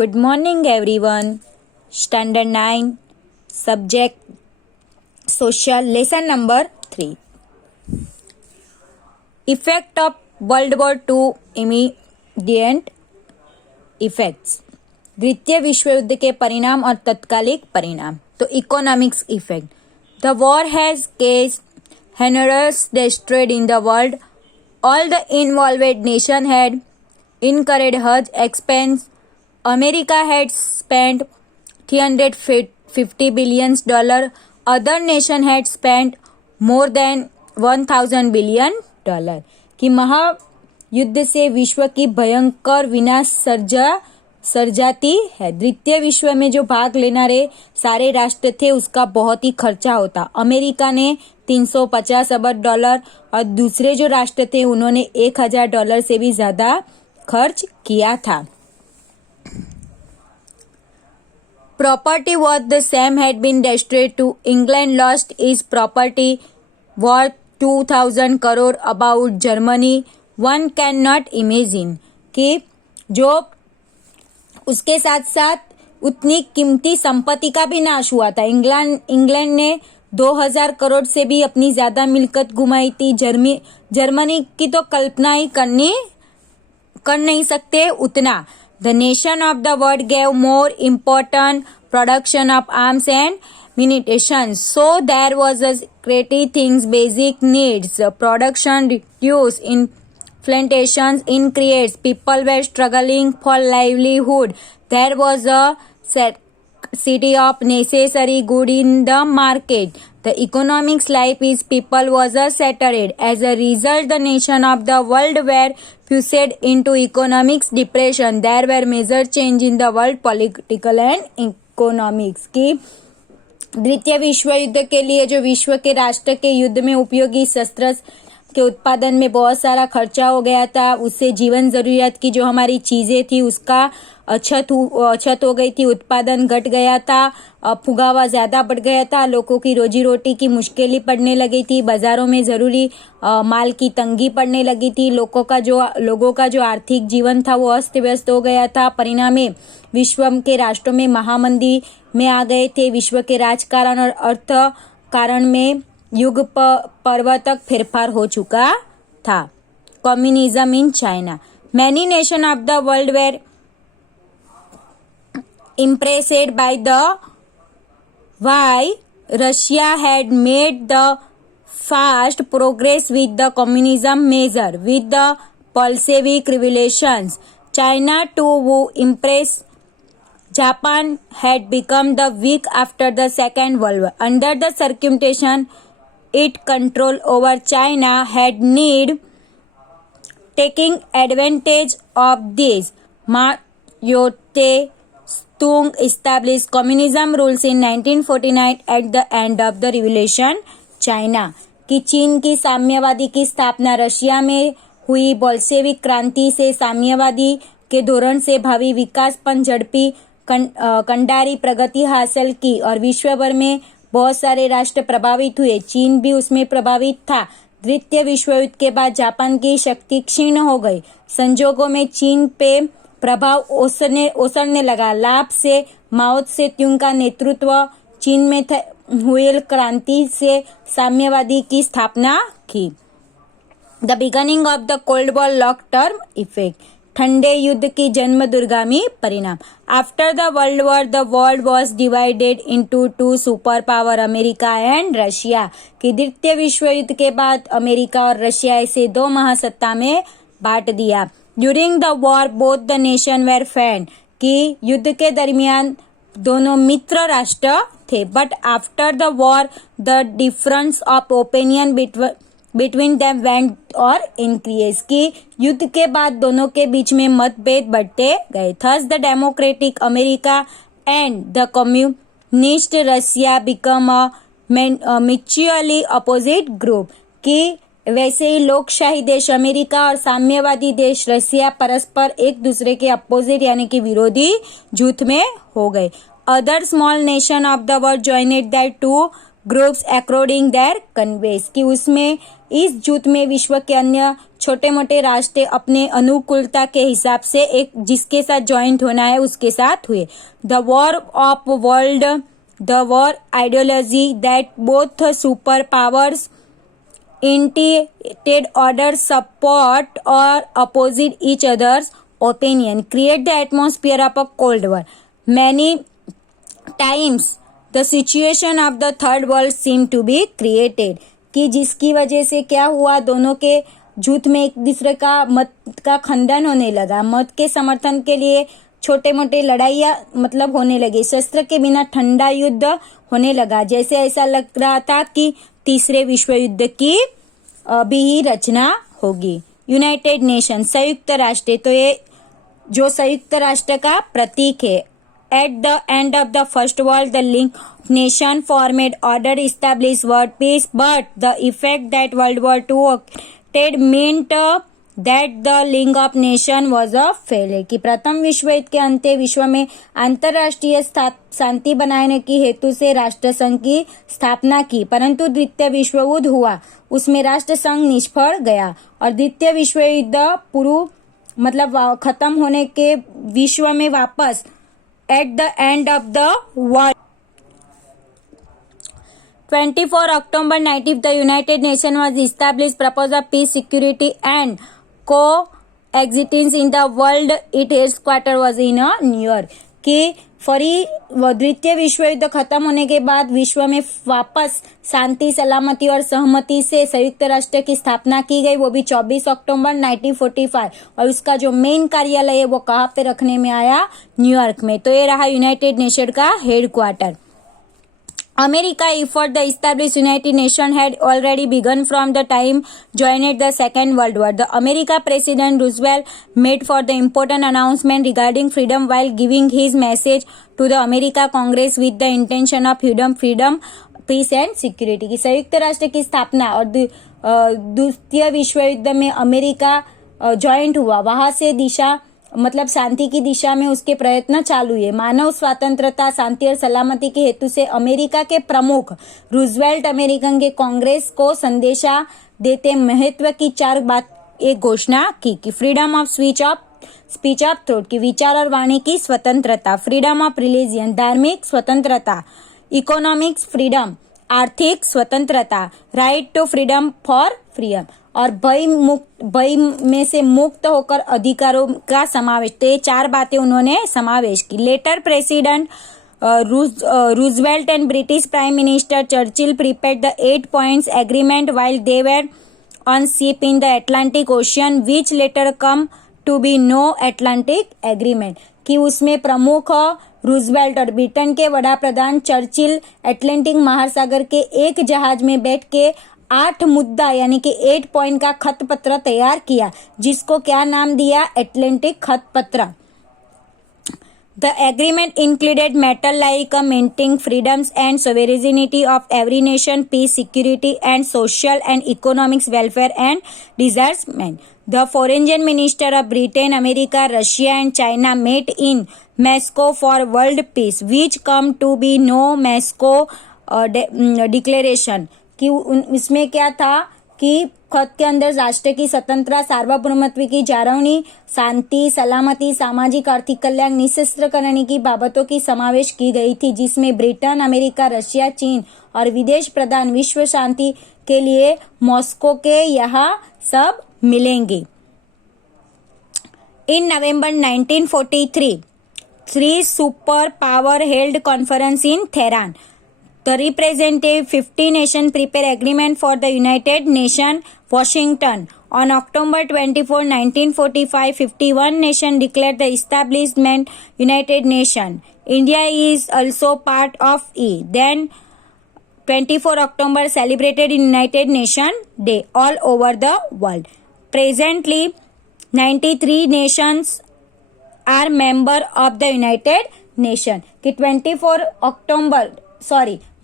Good morning, everyone. Standard 9, subject social, lesson number 3. Effect of World War II, immediate effects. द्वितीय विश्व युद्ध के परिणाम और तत्कालिक परिणाम. तो economics effect. The war has caused enormous destruction in the world. All the involved nations had incurred huge expense. America had spent $350 billion. Other nations had spent more than $1,000 billion. कि महायुद्ध से विश्व की भयंकर विनाश सर्जाती है. द्वितीय विश्व में जो भाग लेनारे सारे राष्ट्र थे उसका बहुत ही खर्चा होता. अमेरिका ने $350 अरब और दूसरे जो राष्ट्र थे उन्होंने $1,000 से भी ज्यादा खर्च किया था. Property worth the same had been destroyed to. England lost its property worth 2,000 crore. About Germany one cannot imagine कि जो उसके साथ साथ उतनी कीमती संपत्ति का भी नाश हुआ था. इंग्लैंड ने 2,000 करोड़ से भी अपनी ज्यादा मिल्कत गुमाई थी. जर्मनी की तो कल्पना ही कर नहीं सकते उतना. The nation of the world gave more important production of arms and munitions. So there was a creative things, basic needs. Production reduced, inflation increased. People were struggling for livelihood. There was a scarcity of necessary good in the market. The economics life is people was shattered. As a result, the nation of the world were plunged into economics depression. There were major change in the world political and economics. की द्वितीय विश्व युद्ध के लिए जो विश्व के राष्ट्र के युद्ध में उपयोगी शस्त्र के उत्पादन में बहुत सारा खर्चा हो गया था. उससे जीवन जरूरियात की जो हमारी चीजें थी उसका अछत हो गई थी. उत्पादन घट गया था. फुगावा ज्यादा बढ़ गया था. लोगों की रोजी रोटी की मुश्किलें पड़ने लगी थी. बाजारों में जरूरी माल की तंगी पड़ने लगी थी. लोगों का जो आर्थिक जीवन था वो अस्त व्यस्त हो गया था. परिणामे विश्व के राष्ट्रों में महामंदी में आ गए थे. विश्व के राजकारण और अर्थ कारण में युग पर्वतक फेरफार हो चुका था. Communism in China. Many nation of the world were impressed by the why Russia had made the fast progress with the communism measure with the Bolshevik revolutions. China too who impressed. Japan had become the weak after the Second World War. Under the circumcision, its control over China had need taking advantage of this. Mao Zedong established communism rules in 1949 at the end of the revolution. China कि चीन की साम्यवादी की स्थापना Russia में हुई. Bolshevik क्रांति से साम्यवादी के धोरण से भावी विकास पर झड़पी कंडारी प्रगति हासिल की और विश्व भर में बहुत सारे राष्ट्र प्रभावित हुए. चीन भी उसमें प्रभावित था. द्वितीय विश्व युद्ध के बाद जापान की शक्ति क्षीण हो गई. संजोगों में चीन पे प्रभाव ओसरने लगा. लाभ से माओ त्से-तुंग का नेतृत्व चीन में हुई क्रांति से साम्यवादी की स्थापना की. The beginning of the cold war long term effect. ठंडे युद्ध की जन्म दूरगामी परिणाम. After the world war the world was divided into two super power America and Russia. कि द्वितीय विश्व युद्ध के बाद अमेरिका और रशिया ऐसे दो महासत्ता में बांट दिया. During the war both the nation were friend. कि युद्ध के दरमियान दोनों मित्र राष्ट्र थे. But after the war the difference of opinion between them went और इंक्रीज. की युद्ध के बाद दोनों के बीच में मतभेद बढ़ते गए. Thus the democratic America and the communist Russia become a mutually opposite group. की वैसे ही लोकशाही देश अमेरिका और साम्यवादी देश रशिया परस्पर एक दूसरे के अपोजिट यानी कि विरोधी जुट में हो गए. Other small nation of the world joined that two groups according their convenience. कि उसमें इस जुट में विश्व के अन्य छोटे मोटे राष्ट्र अपने अनुकूलता के हिसाब से एक जिसके साथ ज्वाइंट होना है उसके साथ हुए। The war of world, the war ideology that both super powers intended order support or opposite each other's opinion create the atmosphere of a cold war. Many times the situation of the third world seem to be created, कि जिसकी वजह से क्या हुआ, दोनों के झूठ में एक दूसरे का मत का खंडन होने लगा, मत के समर्थन के लिए छोटे मोटे लड़ाइयाँ मतलब होने लगी, शस्त्र के बिना ठंडा युद्ध होने लगा। जैसे ऐसा लग रहा था कि तीसरे विश्व युद्ध की भी ही रचना होगी। यूनाइटेड नेशन, संयुक्त राष्ट्र, तो ये जो संयुक्त राष्ट्र का प्रतीक है। At the end of the first world the league nation formed order establish world peace, but the effect that world war two टेड meant that the league of nation was a failure, कि प्रथम विश्व युद्ध के अंत विश्व में अंतरराष्ट्रीय शांति बनाने की हेतु से राष्ट्र संघ की स्थापना की, परंतु द्वितीय विश्व युद्ध हुआ, उसमें राष्ट्र संघ निष्फल गया और द्वितीय विश्व युद्ध पूर्व मतलब खत्म होने के विश्व में वापस eight the end of the world 24 October 19 the United Nations was established, purpose of peace, security and coexistence in the world. Its headquarter was in New York. कि फरी द्वितीय विश्व युद्ध खत्म होने के बाद विश्व में वापस शांति, सलामती और सहमति से संयुक्त राष्ट्र की स्थापना की गई, वो भी 24 अक्टूबर 1945, और उसका जो मेन कार्यालय है वो कहाँ पे रखने में आया, न्यूयॉर्क में। तो ये रहा यूनाइटेड नेशन का headquarter. America effort to establish United Nations had already begun from the time joined the Second World War. The America President Roosevelt made for the important announcement regarding freedom while giving his message to the America Congress with the intention of freedom, peace and security. कि संयुक्त राष्ट्र की स्थापना और द्वितीय विश्व युद्ध में अमेरिका ज्वाइंट हुआ, वहां से दिशा मतलब शांति की दिशा में उसके प्रयत्न चालू है। मानव स्वतंत्रता, शांति और सलामती के हेतु से अमेरिका के प्रमुख रूजवेल्ट अमेरिकन के कांग्रेस को संदेशा देते महत्व की 4 बात एक घोषणा की कि freedom of speech of thought की विचार और वाणी की स्वतंत्रता, फ्रीडम ऑफ रिलीजियन धार्मिक स्वतंत्रता, इकोनॉमिक्स फ्रीडम आर्थिक स्वतंत्रता, right to freedom for freedom और भय में से मुक्त होकर अधिकारों का समावेश। तो ये 4 बातें उन्होंने समावेश की। Later President Roosevelt and British Prime Minister Churchill prepared the 8 points agreement while they were on ship in the Atlantic Ocean, which later come to be no Atlantic Agreement, कि उसमें प्रमुख रूजवेल्ट और ब्रिटेन के वड़ा प्रधान Churchill Atlantic महासागर के एक जहाज में बैठ के 8 मुद्दा यानी कि 8 पॉइंट का खत पत्र तैयार किया, जिसको क्या नाम दिया, अटलांटिक खत पत्र। The agreement included matters like maintaining freedoms and sovereignty of every nation, peace, security, and social and economic welfare and disarmament. The foreign minister of Britain, America, Russia, and China met in Moscow for world peace, which come to be no Moscow Declaration. कि इसमें क्या था कि खत के अंदर राष्ट्र की स्वतंत्रता, सार्वभौमत्व की जाळवणी, शांति, सलामती, सामाजिक आर्थिक कल्याण, निशस्त्र करने की बाबतों की समावेश की गई थी, जिसमें ब्रिटेन, अमेरिका, रशिया, चीन और विदेश प्रधान विश्व शांति के लिए मॉस्को के यहाँ सब मिलेंगे। इन नवंबर 1943 3 super power held conference in Tehran. The representative 50 nations prepare agreement for the United Nations, Washington. On October 24, 1945, 51 nations declared the establishment United Nations. India is also part of it. Then 24 October celebrated in United Nations Day all over the world. Presently, 93 nations are member of the United Nations. कि 24 अक्टूबर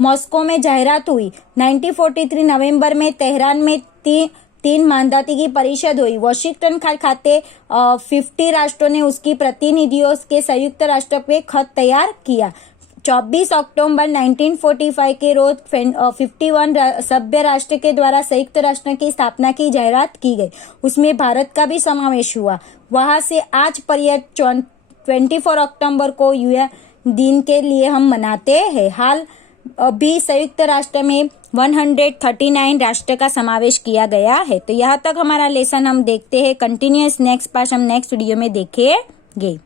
Moscow में जाहिरात हुई। 1943 नवंबर में Tehran में 3 मानदाती की परिषद हुई। Washington खाते 50 राष्ट्रों ने उसकी प्रतिनिधियों के संयुक्त राष्ट्र पे खत तैयार किया। 24 अक्टूबर 1945 के रोज 51 सभ्य राष्ट्र के द्वारा संयुक्त राष्ट्र की स्थापना की जाहिरात की गई। उसमें भारत का भी समावेश हुआ। वहां से आज पर्यटन 24 अक्टूबर को UN दिन के लिए हम मनाते हैं। हाल अभी संयुक्त राष्ट्र में 139 राष्ट्र का समावेश किया गया है। तो यहाँ तक हमारा लेसन हम देखते हैं। कंटिन्यूअस नेक्स्ट पार्ट हम नेक्स्ट वीडियो में देखेंगे।